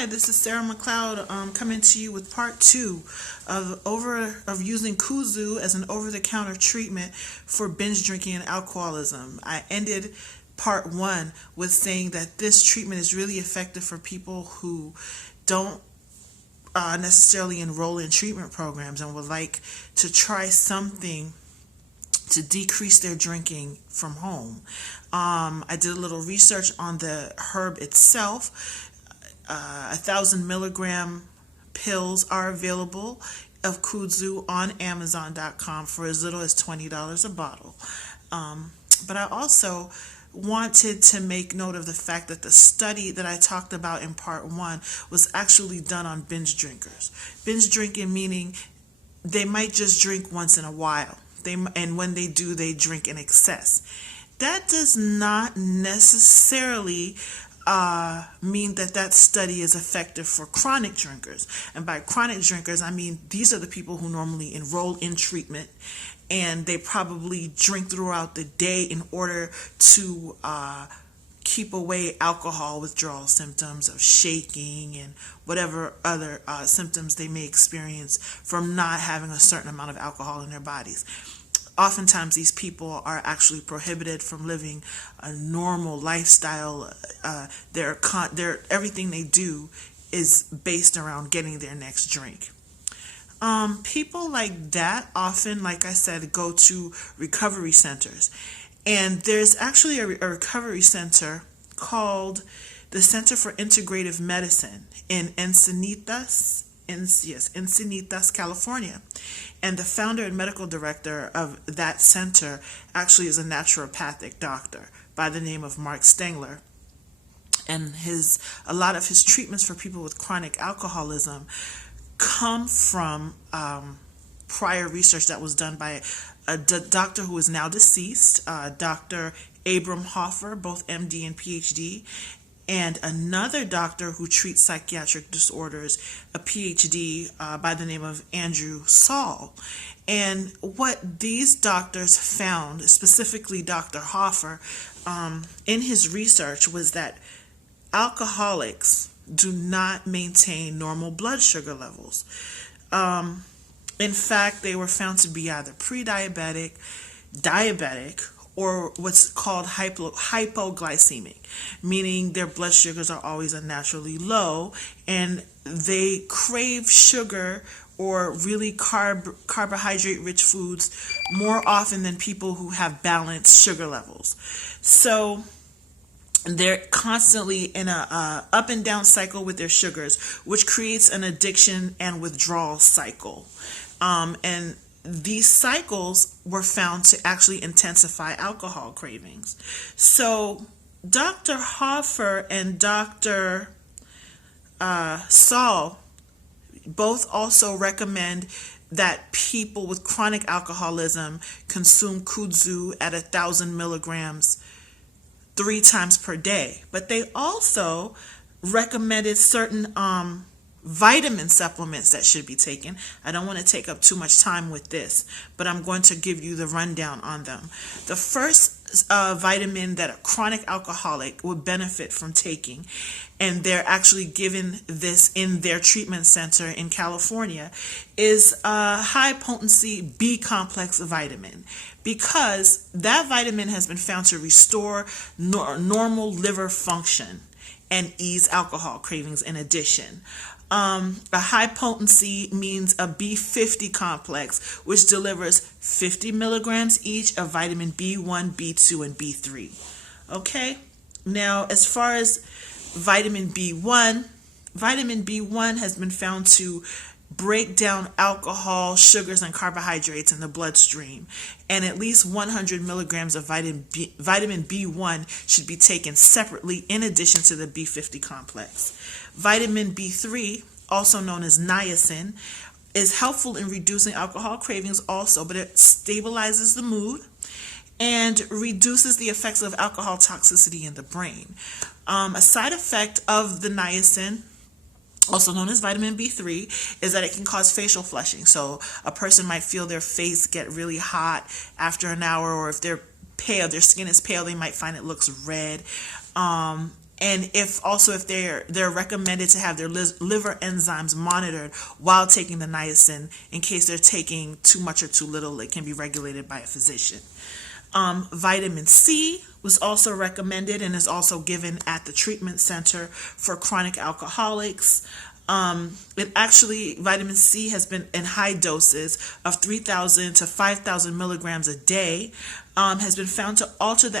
Hi, this is Sarah McLeod coming to you with part two of using kudzu as an over-the-counter treatment for binge drinking and alcoholism. I ended part one with saying that this treatment is really effective for people who don't necessarily enroll in treatment programs and would like to try something to decrease their drinking from home. I did a little research on the herb itself. 1,000 milligram pills are available of kudzu on Amazon.com for as little as $20 a bottle. But I also wanted to make note of the fact that the study that I talked about in part one was actually done on binge drinkers. Binge drinking meaning they might just drink once in a while. And when they do, they drink in excess. That does not necessarily mean that study is effective for chronic drinkers. And by chronic drinkers, I mean these are the people who normally enroll in treatment, and they probably drink throughout the day in order to keep away alcohol withdrawal symptoms of shaking and whatever other symptoms they may experience from not having a certain amount of alcohol in their bodies. Oftentimes these people are actually prohibited from living a normal lifestyle. Everything they do is based around getting their next drink. People like that often, like I said, go to recovery centers. And there's actually a recovery center called the Center for Integrative Medicine in Encinitas, California. And the founder and medical director of that center actually is a naturopathic doctor by the name of Mark Stengler. And a lot of his treatments for people with chronic alcoholism come from prior research that was done by a doctor who is now deceased, Dr. Abram Hoffer, both MD and PhD, and another doctor who treats psychiatric disorders, a PhD by the name of Andrew Saul. And what these doctors found, specifically Dr. Hoffer, in his research was that alcoholics do not maintain normal blood sugar levels. In fact, they were found to be either pre-diabetic, diabetic, or what's called hypoglycemic, meaning their blood sugars are always unnaturally low and they crave sugar or really carbohydrate-rich foods more often than people who have balanced sugar levels. So they're constantly in a up and down cycle with their sugars, which creates an addiction and withdrawal cycle. And these cycles were found to actually intensify alcohol cravings. So Dr. Hoffer and Dr. Saul both also recommend that people with chronic alcoholism consume kudzu at 1,000 milligrams 3 times per day. But they also recommended certain vitamin supplements that should be taken. I don't want to take up too much time with this, but I'm going to give you the rundown on them. The first vitamin that a chronic alcoholic would benefit from taking, and they're actually given this in their treatment center in California, is a high potency B complex vitamin, because that vitamin has been found to restore normal liver function and ease alcohol cravings in addition. A high potency means a B50 complex, which delivers 50 milligrams each of vitamin B1, B2, and B3. Okay? Now, as far as vitamin B1 has been found to break down alcohol, sugars, and carbohydrates in the bloodstream. And at least 100 milligrams of vitamin B1 should be taken separately in addition to the B50 complex. Vitamin B3, also known as niacin, is helpful in reducing alcohol cravings also, but it stabilizes the mood and reduces the effects of alcohol toxicity in the brain. A side effect of the niacin, also known as vitamin B3, is that it can cause facial flushing. So a person might feel their face get really hot after an hour, or if they're pale, their skin is pale, they might find it looks red. And if they're recommended to have their liver enzymes monitored while taking the niacin, in case they're taking too much or too little, it can be regulated by a physician. Vitamin C was also recommended and is also given at the treatment center for chronic alcoholics. Vitamin C has been in high doses of 3,000 to 5,000 milligrams a day, has been found to alter the